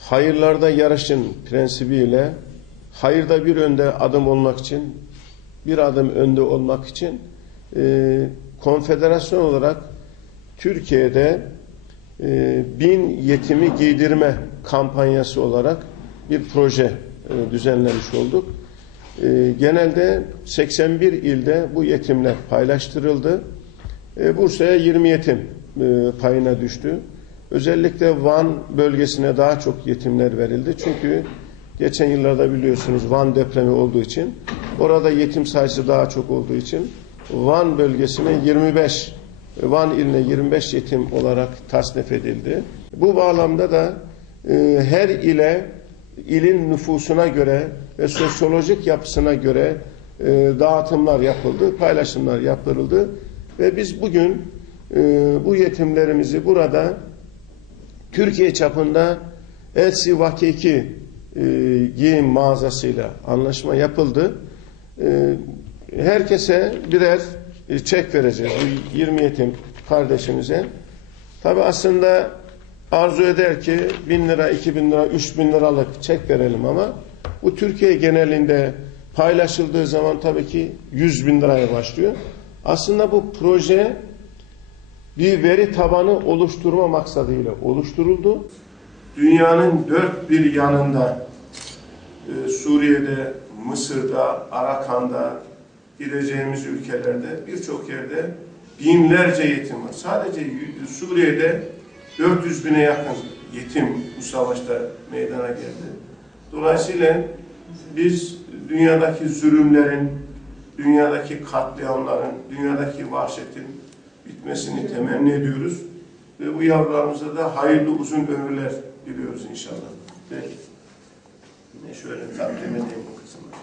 Hayırlarda yarışın prensibiyle hayırda bir önde adım olmak için, bir adım önde olmak için konfederasyon olarak Türkiye'de 1000 yetimi giydirme kampanyası olarak bir proje düzenlemiş olduk. Genelde 81 ilde bu yetimler paylaştırıldı. Bursa'ya 20 yetim payına düştü. Özellikle Van bölgesine daha çok yetimler verildi. Çünkü geçen yıllarda biliyorsunuz Van depremi olduğu için, orada yetim sayısı daha çok olduğu için Van bölgesine 25, Van iline 25 yetim olarak tasnif edildi. Bu bağlamda da her ile, ilin nüfusuna göre ve sosyolojik yapısına göre dağıtımlar yapıldı, paylaşımlar yapıldı ve biz bugün bu yetimlerimizi burada Türkiye çapında Elsi Vakiki giyim mağazasıyla anlaşma yapıldı. Herkese birer çek vereceğiz bu 20 yetim kardeşimize. Tabi aslında arzu eder ki 1000 lira, 2000 lira, 3000 liralık çek verelim ama bu Türkiye genelinde paylaşıldığı zaman tabii ki 100.000 liraya başlıyor. Aslında bu proje bir veri tabanı oluşturma maksadıyla oluşturuldu. Dünyanın dört bir yanında Suriye'de, Mısır'da, Arakan'da, gideceğimiz ülkelerde birçok yerde binlerce yetim var. Sadece Suriye'de 400.000'e yakın yetim bu savaşta meydana geldi. Dolayısıyla biz dünyadaki zulümlerin, dünyadaki katliamların, dünyadaki vahşetin bitmesini temenni ediyoruz. Ve bu yavrularımıza da hayırlı uzun ömürler diliyoruz inşallah. Ve şöyle takdim edeyim bu kısımları.